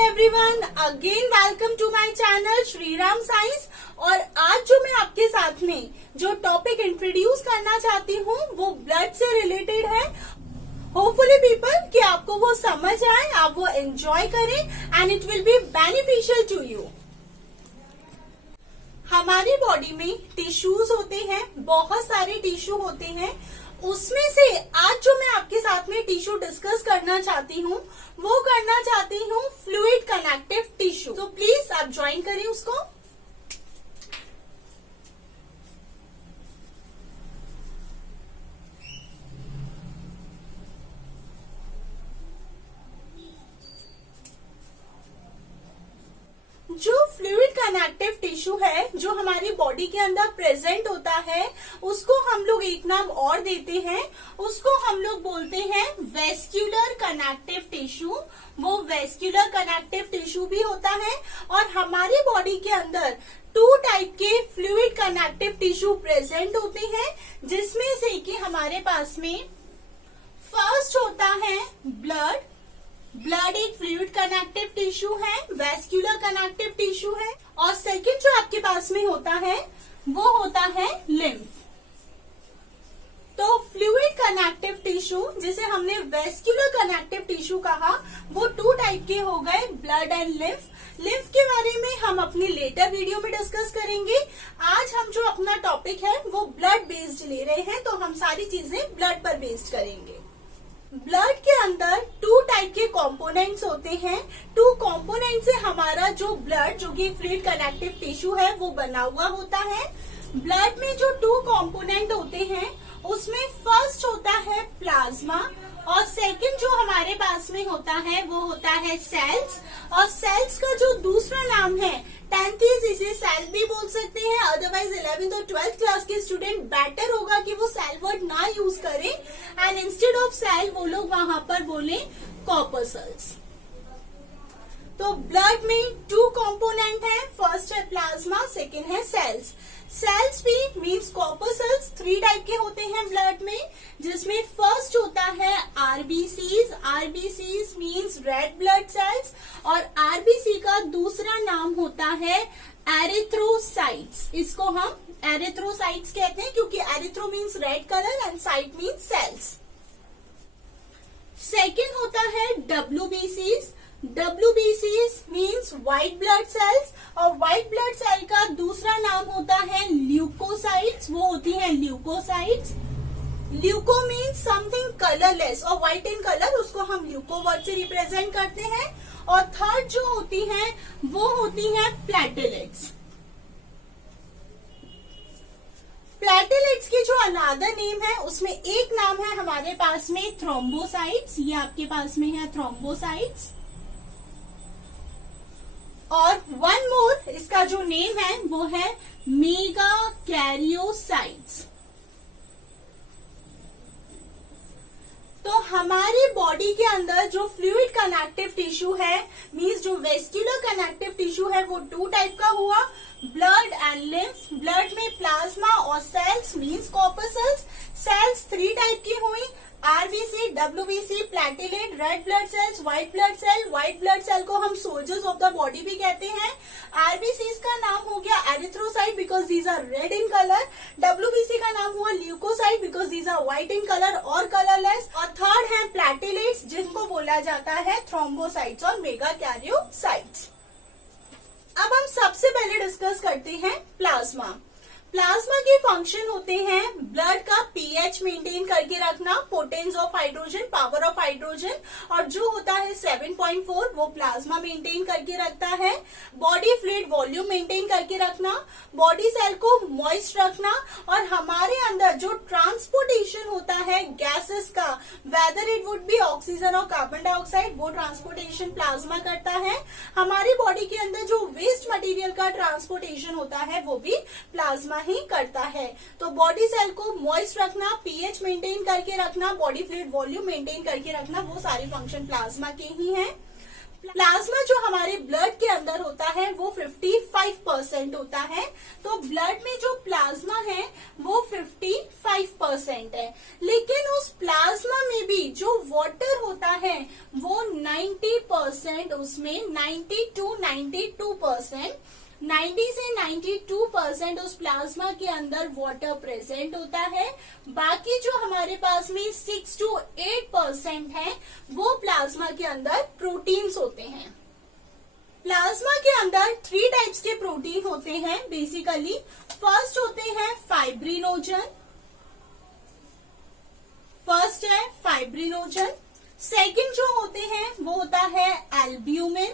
Everyone, again welcome to my channel Shriram science. और आज जो मैं आपके साथ में जो टॉपिक इंट्रोड्यूस करना चाहती हूँ वो ब्लड से रिलेटेड है। होपफुली पीपल कि आपको वो समझ आए, आप वो एंजॉय करें and it will be beneficial to you. हमारी बॉडी में टिश्यूज होते हैं, बहुत सारे टिश्यू होते हैं। उसमें से आज जो मैं आपके साथ में टिश्यू डिस्कस करना चाहती हूँ वो करना चाहती हूँ फ्लूइड कनेक्टिव टिश्यू। तो प्लीज आप ज्वाइन करें उसको। जो फ्लूइड कनेक्टिव टिश्यू है जो हमारी बॉडी के अंदर प्रेजेंट होता है उसको हम लोग एक नाम और देते हैं, उसको हम लोग बोलते हैं वेस्क्यूलर कनेक्टिव टिश्यू। वो वेस्क्यूलर कनेक्टिव टिश्यू भी होता है। और हमारी बॉडी के अंदर 2 टाइप के फ्लूइड कनेक्टिव टिश्यू प्रेजेंट होते हैं, जिसमें से कि हमारे पास में फर्स्ट होता है ब्लड। ब्लड एक फ्लूइड कनेक्टिव टिश्यू है, वेस्क्यूलर कनेक्टिव टिश्यू है। और सेकंड जो आपके पास में होता है वो होता है लिम्फ। तो फ्लूइड कनेक्टिव टिश्यू जिसे हमने वेस्क्यूलर कनेक्टिव टिश्यू कहा वो 2 टाइप के हो गए, ब्लड एंड लिम्फ। लिम्फ के बारे में हम अपनी लेटर वीडियो में डिस्कस करेंगे। आज हम जो अपना टॉपिक है वो ब्लड बेस्ड ले रहे हैं, तो हम सारी चीजें ब्लड पर बेस्ड करेंगे। ब्लड के अंदर 2 टाइप के कंपोनेंट्स होते हैं। 2 कंपोनेंट से हमारा जो ब्लड जो कि फ्लूइड कनेक्टिव टिश्यू है वो बना हुआ होता है। ब्लड में जो 2 कंपोनेंट होते हैं उसमें फर्स्ट होता है प्लाज्मा और सेकंड जो हमारे पास में होता है वो होता है सेल्स। और सेल्स का जो दूसरा नाम है 10th इसे सेल भी बोल सकते हैं, अदरवाइज 11th और 12th क्लास के स्टूडेंट बेटर होगा कि वो सेल वर्ड ना यूज करें एंड इंस्टेड ऑफ सेल वो लोग वहां पर बोले कॉर्पसल्स। तो ब्लड में 2 कंपोनेंट है, फर्स्ट है प्लाज्मा, सेकंड है सेल्स। सेल्स भी मीन्स कॉर्पसल्स 3 टाइप के होते हैं ब्लड में, जिसमें फर्स्ट होता है RBCs. RBCs means red blood sales और आरबीसी का दूसरा नाम होता है एरिथ्रोसाइट्स। इसको हम एरिथ्रोसाइट्स कहते हैं क्योंकि erythro means red colour and site means sales. Second होता है डब्ल्यूबीसीज। WBCs means white blood cells और व्हाइट ब्लड सेल का दूसरा नाम होता है ल्यूकोसाइट्स। वो होती है leukocytes. Leuco means something colourless और व्हाइट इन कलर, उसको हम ल्यूको वर्ड से रिप्रेजेंट करते हैं। और थर्ड जो होती है वो होती है प्लेटलेट्स। प्लेटलेट्स की जो अनादर नेम है उसमें एक नाम है हमारे पास में थ्रोम्बोसाइट्स। ये आपके पास में है थ्रोम्बोसाइट्स। और वन मोर इसका जो नेम है वो है मेगा कैरियोसाइट्स। तो हमारी बॉडी के अंदर जो फ्लूइड कनेक्टिव टिश्यू है मीन्स जो वेस्क्यूलर कनेक्टिव टिश्यू है वो 2 टाइप का हुआ, ब्लड एंड लिम्फ। ब्लड में प्लाज्मा और cells means corpuscles. Cells 3 type की हुई, RBC, WBC, platelet, red blood cells, white blood cell. White blood cell को हम सोल्जर्स ऑफ द बॉडी भी कहते हैं। आरबीसी का नाम हो गया erythrocyte because these are red in colour. WBC का नाम हुआ leukocyte because these are white in colour और कलरलेस। और थर्ड है प्लेटलेट्स जिनको बोला जाता है थ्रोम्बोसाइट्स और मेगा कैरियोसाइट्स। अब हम सबसे पहले डिस्कस करते हैं प्लाज्मा। प्लाज्मा के फंक्शन होते हैं ब्लड का पीएच मेंटेन करके रखना, potence of hydrogen, power of hydrogen, और जो होता है 7.4 वो प्लाज्मा मेंटेन करके रखता है। बॉडी फ्लूइड वॉल्यूम मेंटेन करके रखना, बॉडी सेल को मॉइस्ट रखना, और हमारे अंदर जो ट्रांसपोर्टेशन होता है गैसेस का, whether it would be oxygen और कार्बन डाइऑक्साइड, वो ट्रांसपोर्टेशन प्लाज्मा करता है। हमारी बॉडी के अंदर जो वेस्ट मटेरियल का ट्रांसपोर्टेशन होता है वो भी प्लाज्मा ही करता है। तो बॉडी सेल को मॉइस्ट रखना, पीएच मेंटेन करके रखना, बॉडी फ्लूइड वॉल्यूम मेंटेन करके रखना, वो सारे फंक्शन प्लाज्मा के ही हैं। प्लाज्मा जो हमारे ब्लड के अंदर होता है वो 55% होता है। तो ब्लड में जो प्लाज्मा है वो 55% है, लेकिन उस प्लाज्मा में भी जो वाटर होता है वो 90%, उसमें 90 से 92% उस प्लाज्मा के अंदर वाटर प्रेजेंट होता है। बाकी जो हमारे पास में 6 to 8% है वो प्लाज्मा के अंदर प्रोटीन्स होते हैं। प्लाज्मा के अंदर 3 टाइप्स के प्रोटीन होते हैं बेसिकली। फर्स्ट होते हैं फाइब्रिनोजन, सेकंड जो होते हैं वो होता है एल्ब्यूमिन,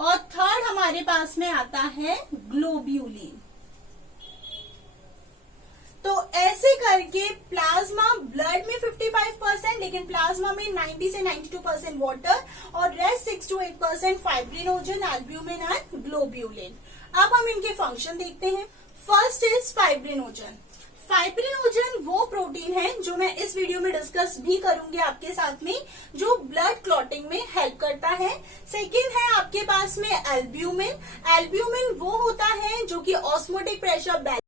और थर्ड हमारे पास में आता है ग्लोब्यूलिन। तो ऐसे करके प्लाज्मा ब्लड में 55%, लेकिन प्लाज्मा में 90 से 92% वाटर और rest 6 to 8% fibrinogen, albumin and globulin. अब हम इनके फंक्शन देखते हैं। First is fibrinogen. फाइब्रिनोजन वो प्रोटीन है जो मैं इस वीडियो में डिस्कस भी करूंगी आपके साथ में, जो ब्लड क्लॉटिंग में हेल्प करता है। सेकेंड है आपके पास में एल्ब्यूमिन वो होता है जो कि ऑस्मोटिक प्रेशर बैलेंस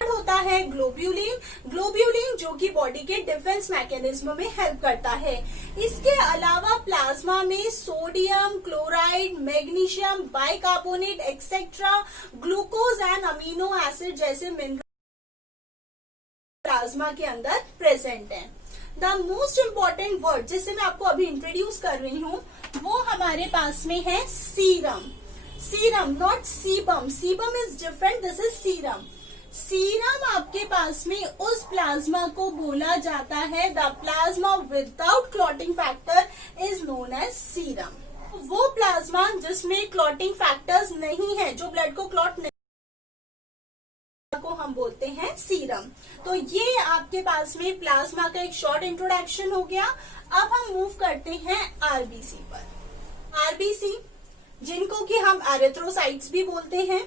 होता है। ग्लोब्यूलिन जो कि बॉडी के डिफेंस मैकेनिज्म में हेल्प करता है। इसके अलावा प्लाज्मा में sodium, chloride, magnesium, bicarbonate etcetera, glucose and amino acid जैसे मिनरल प्लाज्मा के अंदर प्रेजेंट है। द मोस्ट इम्पॉर्टेंट वर्ड जिसे मैं आपको अभी इंट्रोड्यूस कर रही हूँ वो हमारे पास में है serum, not sebum. Sebum is different, this is serum. Serum आपके पास में उस प्लाज्मा को बोला जाता है, the plasma without clotting factor is known as serum. वो प्लाज्मा जिसमें क्लॉटिंग फैक्टर्स नहीं है, जो ब्लड को क्लॉट नहीं को हम बोलते हैं सीरम। तो ये आपके पास में प्लाज्मा का एक शॉर्ट इंट्रोडक्शन हो गया। अब हम मूव करते हैं आरबीसी पर। आरबीसी जिनको कि हम एरिथ्रोसाइट्स भी बोलते हैं,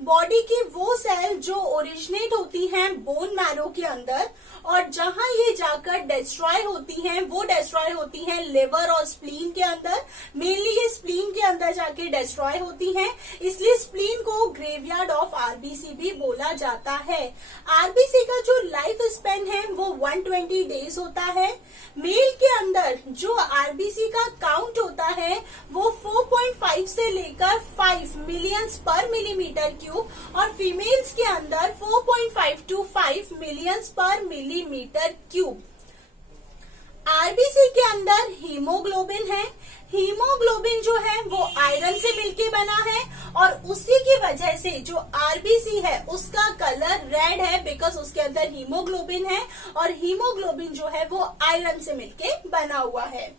बॉडी की वो सेल जो ओरिजिनेट होती हैं बोन मैरो के अंदर, और जहां ये जाकर डिस्ट्रॉय होती हैं वो डिस्ट्रॉय होती हैं लिवर और स्प्लीन के अंदर। मेनली ये स्प्लीन के अंदर जाके डिस्ट्रॉय होती हैं, इसलिए स्प्लीन को ग्रेवयार्ड ऑफ आरबीसी भी बोला जाता है। आरबीसी का जो लाइफ स्पेन है वो 120 डेज होता है। मेल के अंदर जो आरबीसी का काउंट होता है वो 4.5 से लेकर 5 मिलियंस पर मिलीमीटर क्यूब, और फीमेल्स के अंदर 4.5 to 5 मिलियंस पर मिलीमीटर क्यूब। आरबीसी के अंदर हीमोग्लोबिन है। हीमोग्लोबिन जो है वो आयरन से मिलके बना है, और उसी की वजह से जो आरबीसी है उसका कलर रेड है, बिकॉज उसके अंदर हीमोग्लोबिन है, और हीमोग्लोबिन जो है वो आयरन से मिलके बना हुआ है।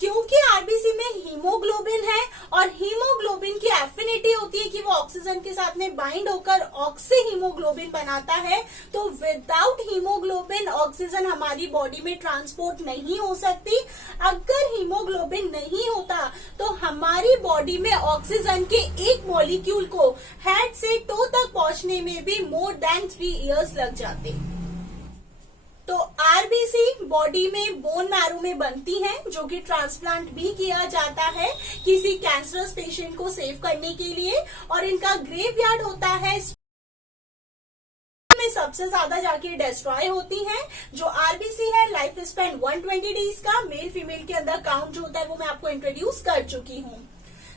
क्योंकि आरबीसी में हीमोग्लोबिन है और हीमोग्लोबिन की एफिनिटी होती है कि वो ऑक्सीजन के साथ में बाइंड होकर ऑक्सी हीमोग्लोबिन बनाता है, तो विदाउट हीमोग्लोबिन ऑक्सीजन हमारी बॉडी में ट्रांसपोर्ट नहीं हो सकती। अगर हीमोग्लोबिन नहीं होता तो हमारी बॉडी में ऑक्सीजन के एक मॉलिक्यूल को हेड से टो तक पहुंचने में भी मोर देन 3 इयर्स लग जाते। तो आरबीसी बॉडी में बोन मैरो में बनती है, जो कि ट्रांसप्लांट भी किया जाता है किसी कैंसरस पेशेंट को सेव करने के लिए, और इनका ग्रेवयार्ड होता है में सबसे ज्यादा जाके डिस्ट्रॉय होती हैं। जो आरबीसी है लाइफ स्पेन 120 डेज का। मेल फीमेल के अंदर काउंट जो होता है वो मैं आपको इंट्रोड्यूस कर चुकी हूँ।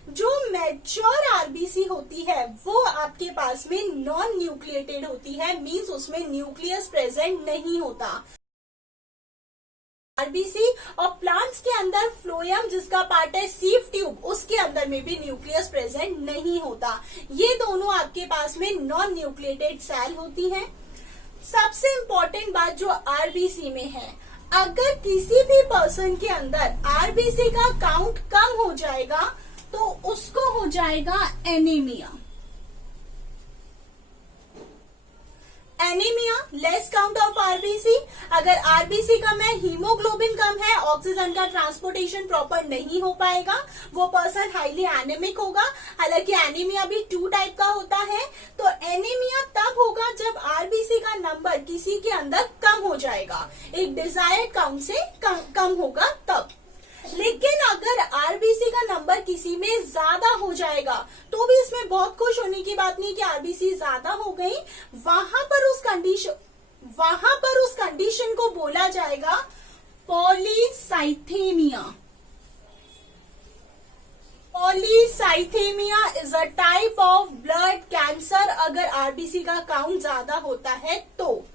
जो मैच्योर आरबीसी होती है वो आपके पास में नॉन न्यूक्लिएटेड होती है, मींस उसमें न्यूक्लियस प्रेजेंट नहीं होता। आरबीसी और प्लांट्स के अंदर फ्लोएम जिसका पार्ट है सीव ट्यूब, उसके अंदर में भी न्यूक्लियस प्रेजेंट नहीं होता। ये दोनों आपके पास में नॉन न्यूक्लिएटेड सेल होती हैं। सबसे इम्पोर्टेंट बात जो आरबीसी में है, अगर किसी भी पर्सन के अंदर आरबीसी का काउंट कम हो जाएगा तो उसको हो जाएगा anaemia. Anaemia, less count of RBC. अगर आरबीसी कम है, हीमोग्लोबिन कम है, ऑक्सीजन का ट्रांसपोर्टेशन प्रॉपर नहीं हो पाएगा, वो पर्सन हाईली एनीमिक होगा। हालांकि एनीमिया भी 2 टाइप का होता है। तो एनीमिया तब होगा जब आरबीसी का नंबर किसी के अंदर कम हो जाएगा, एक डिजायर्ड काउंट से कम होगा तब। लेकिन अगर आरबीसी का नंबर किसी में ज्यादा हो जाएगा तो भी इसमें बहुत खुश होने की बात नहीं कि आरबीसी ज्यादा हो गई। वहां पर उस कंडीशन को बोला जाएगा polycythaemia. Polycythaemia is a type of blood cancer अगर आरबीसी का काउंट ज्यादा होता है तो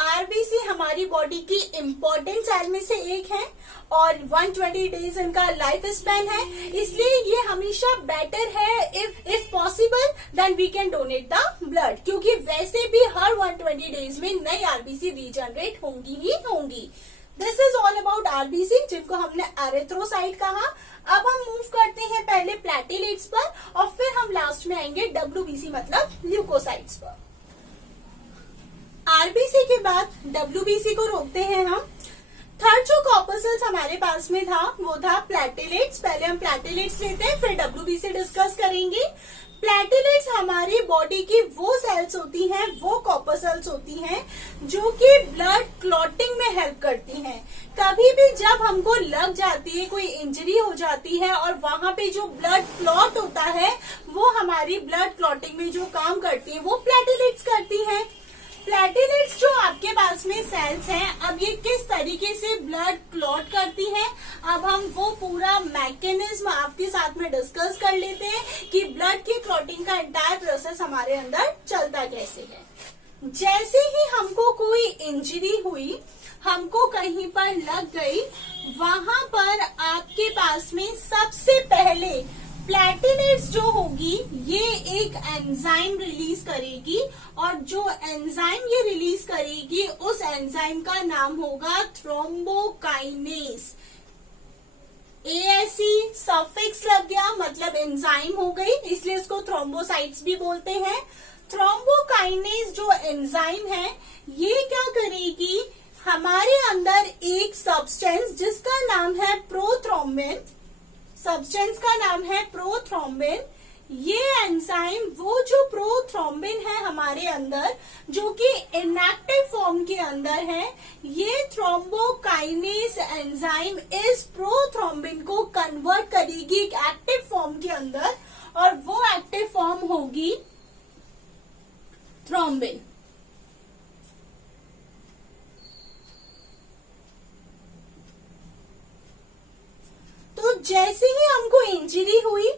आरबीसी हमारी बॉडी की इम्पोर्टेंट सेल में से एक है और 120 डेज इनका लाइफ स्पैन है, इसलिए ये हमेशा बेटर है if possible then we can donate the blood, क्योंकि वैसे भी हर 120 डेज में नई आरबीसी रीजनरेट होंगी ही होंगी। This is all about RBC, जिनको हमने एरिथ्रोसाइट कहा। अब हम मूव करते हैं पहले प्लेटलेट्स पर और फिर हम लास्ट में आएंगे डब्ल्यूबीसी मतलब ल्यूकोसाइट्स पर। आरबीसी के बाद डब्ल्यूबीसी को रोकते हैं हम। थर्ड जो कॉर्पस्कल्स हमारे पास में था वो था प्लेटलेट्स। पहले हम प्लेटलेट्स लेते हैं, फिर डब्ल्यूबीसी डिस्कस करेंगे। प्लेटलेट्स हमारी बॉडी की वो सेल्स होती हैं, वो कॉर्पस्कल्स होती हैं जो कि ब्लड क्लॉटिंग में हेल्प करती हैं। कभी भी जब हमको लग जाती है, कोई इंजरी हो जाती है और वहां पे जो ब्लड क्लॉट होता है वो हमारी ब्लड क्लॉटिंग में जो काम करती है वो प्लेटलेट्स करती हैं। प्लेटलेट्स जो आपके पास में सेल्स हैं, अब ये किस तरीके से ब्लड क्लॉट करती हैं, अब हम वो पूरा मैकेनिज्म आपके साथ में डिस्कस कर लेते हैं कि ब्लड की क्लॉटिंग का एंटायर प्रोसेस हमारे अंदर चलता कैसे है। जैसे ही हमको कोई इंजरी हुई, हमको कहीं पर लग गई, वहां पर आपके पास में सबसे पहले प्लेटलेट्स जो होगी ये एक एंजाइम रिलीज करेगी और जो एंजाइम ये रिलीज करेगी उस एंजाइम का नाम होगा थ्रोम्बोकाइनेस। एएसई सफिक्स लग गया मतलब एंजाइम हो गई, इसलिए इसको थ्रोम्बोसाइट्स भी बोलते हैं। थ्रोम्बोकाइनेस जो एंजाइम है ये क्या करेगी, हमारे अंदर एक सब्सटेंस जिसका नाम है प्रोथ्रोम्बिन, सब्सटेंस का नाम है प्रोथ्रोम्बिन। ये एंजाइम, वो जो प्रोथ्रोम्बिन है हमारे अंदर जो कि इनएक्टिव फॉर्म के अंदर है, ये थ्रोम्बोकाइनेस एंजाइम इस प्रोथ्रोम्बिन को कन्वर्ट करेगी एक एक्टिव फॉर्म के अंदर और वो एक्टिव फॉर्म होगी थ्रोम्बिन। तो जैसे ही हमको इंजरी हुई,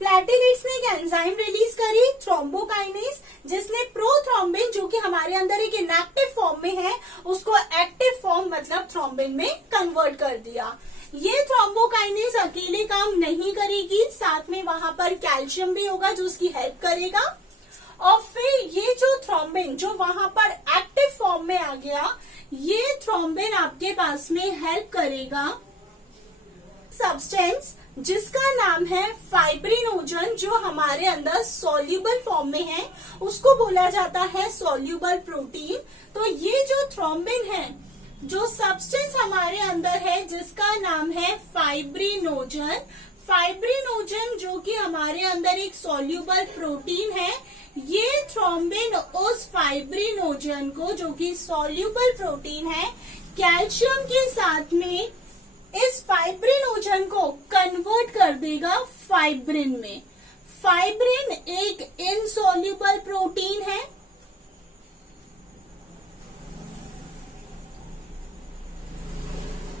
प्लेटलेट्स ने एक एंजाइम रिलीज करी थ्रोम्बोकाइनेस, जिसने प्रोथ्रोम्बिन जो कि हमारे अंदर एक इनएक्टिव फॉर्म में है उसको एक्टिव फॉर्म मतलब थ्रोम्बिन में कन्वर्ट कर दिया। ये थ्रोम्बोकाइनेस अकेले काम नहीं करेगी, साथ में वहां पर कैल्शियम भी होगा जो उसकी हेल्प करेगा। और फिर ये जो थ्रोम्बिन जो वहां पर एक्टिव फॉर्म में आ गया, ये थ्रोम्बिन आपके पास में हेल्प करेगा सब्सटेंस जिसका नाम है फाइब्रिनोजन, जो हमारे अंदर सॉल्यूबल फॉर्म में है, उसको बोला जाता है सॉल्यूबल प्रोटीन। तो ये जो थ्रोम्बिन है, जो सब्सटेंस हमारे अंदर है जिसका नाम है फाइब्रिनोजन, फाइब्रिनोजन जो कि हमारे अंदर एक सॉल्यूबल प्रोटीन है, ये थ्रोम्बिन उस फाइब्रिनोजन को जो कि सॉल्यूबल प्रोटीन है, कैल्शियम के साथ में इस फाइब्रिनोजन को कन्वर्ट कर देगा फाइब्रिन में। फाइब्रिन एक इनसॉल्यूबल प्रोटीन है।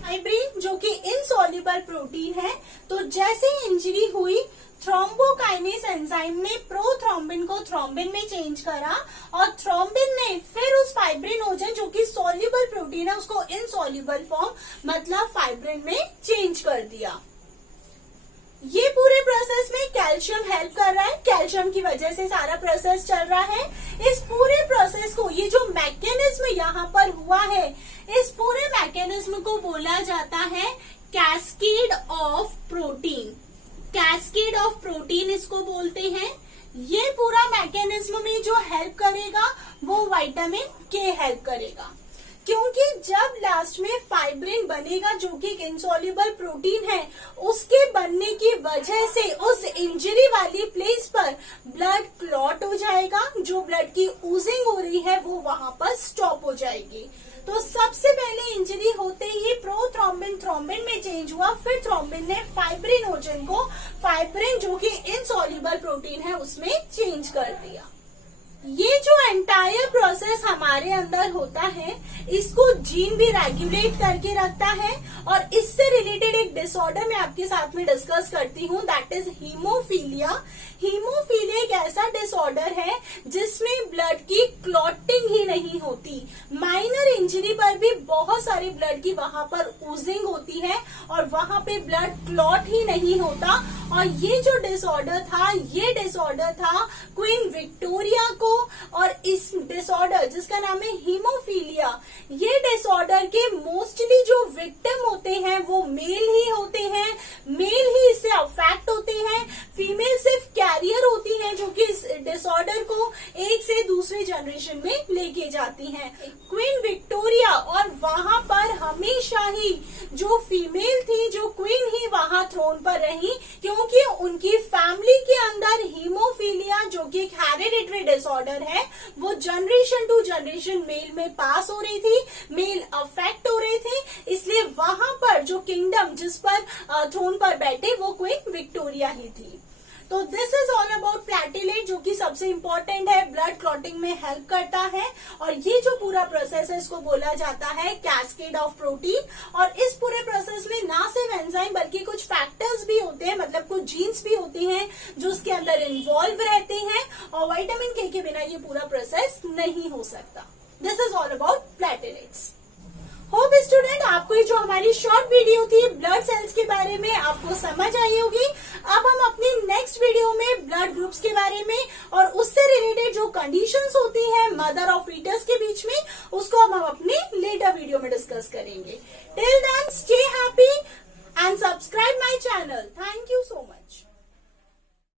फाइब्रिन जो कि इनसॉल्यूबल प्रोटीन है, तो जैसे ही इंजरी हुई, थ्रोम्बोकाइनेस एंजाइम ने प्रोथ्रोम्बिन को थ्रोम्बिन में चेंज करा और थ्रोम्बिन ने फिर उस फाइब्रिनोजन जो कि सॉल्यूबल प्रोटीन है उसको इनसॉल्यूबल फॉर्म मतलब फाइब्रिन में चेंज कर दिया। ये पूरे प्रोसेस में कैल्शियम हेल्प कर रहा है, कैल्शियम की वजह से सारा प्रोसेस चल रहा है। इस पूरे प्रोसेस को, ये जो मैकेनिज्म यहाँ पर हुआ है, इस पूरे मैकेनिज्म को बोला जाता है cascade of protein. Cascade of protein इसको बोलते हैं। ये पूरा मैकेनिज्म में जो हेल्प करेगा वो विटामिन के हेल्प करेगा, क्योंकि जब लास्ट में फाइब्रिन बनेगा जो कि एक इनसॉल्युबल प्रोटीन है, उसके बनने की वजह से उस इंजरी वाली प्लेस पर ब्लड क्लॉट हो जाएगा, जो ब्लड की ऊजिंग हो रही है वो वहां पर स्टॉप हो जाएगी। तो सबसे पहले इंजरी होते ही प्रोथ्रोम्बिन थ्रोम्बिन में चेंज हुआ, फिर थ्रोम्बिन ने फाइब्रिनोजन को फाइब्रिन जो कि इनसॉल्युबल प्रोटीन है उसमें चेंज कर दिया। ये जो एंटायर प्रोसेस हमारे अंदर होता है इसको जीन भी रेगुलेट करके रखता है, और इससे रिलेटेड एक डिसऑर्डर मैं आपके साथ में डिस्कस करती हूँ, दैट इज हीमोफीलिया। हीमोफीलिया एक ऐसा डिसऑर्डर है जिसमें ब्लड की क्लॉटिंग ही नहीं होती, माइनर इंजरी पर भी बहुत सारी ब्लड की वहां पर ऊजिंग होती है और वहां पे ब्लड क्लॉट ही नहीं होता। और ये जो डिसऑर्डर था, ये डिसऑर्डर था क्वीन विक्टोरिया को, और इस डिसऑर्डर जिसका नाम है हीमोफीलिया, ये डिसऑर्डर के मोस्टली जो विक्टिम होते हैं वो मेल ही होते हैं, मेल ही इससे अफेक्ट होते हैं, फीमेल सिर्फ कैरियर होती हैं जो कि इस डिसऑर्डर को एक से दूसरे जनरेशन में लेके जाती हैं। क्वीन विक्टोरिया, और वहां पर हमेशा ही जो फीमेल थी, जो क्वीन ही वहां थ्रोन पर रही, क्योंकि उनकी फैमिली के अंदर हीमोफीलिया जो कि एक हेरिडिटरी डिसऑर्डर है वो जनरेशन टू जनरेशन मेल में पास हो रही थी, मेल अफेक्ट हो रहे थे, इसलिए वहां पर जो किंगडम जिस पर थ्रोन पर बैठे वो क्वीन विक्टोरिया ही थी। तो दिस इज ऑल अबाउट प्लेटेलेट, जो कि सबसे इंपॉर्टेंट है, ब्लड क्लॉटिंग में हेल्प करता है, और ये जो पूरा प्रोसेस है इसको बोला जाता है कैस्केड ऑफ प्रोटीन। और इस पूरे प्रोसेस में ना सिर्फ एंजाइम बल्कि कुछ फैक्टर्स भी होते हैं, मतलब कुछ जीन्स भी होते हैं जो उसके अंदर इन्वॉल्व रहते हैं, और विटामिन के बिना ये पूरा प्रोसेस नहीं हो सकता। This is all about platelets. Hope student आपको ये जो हमारी शॉर्ट वीडियो थी ब्लड सेल्स के बारे में आपको समझ आई होगी। अब हम अपनी नेक्स्ट वीडियो में ब्लड ग्रुप्स के बारे में और उससे रिलेटेड जो कंडीशंस होती हैं मदर और फीटस के बीच में, उसको हम अपने लेटर वीडियो में डिस्कस करेंगे। Till then stay happy.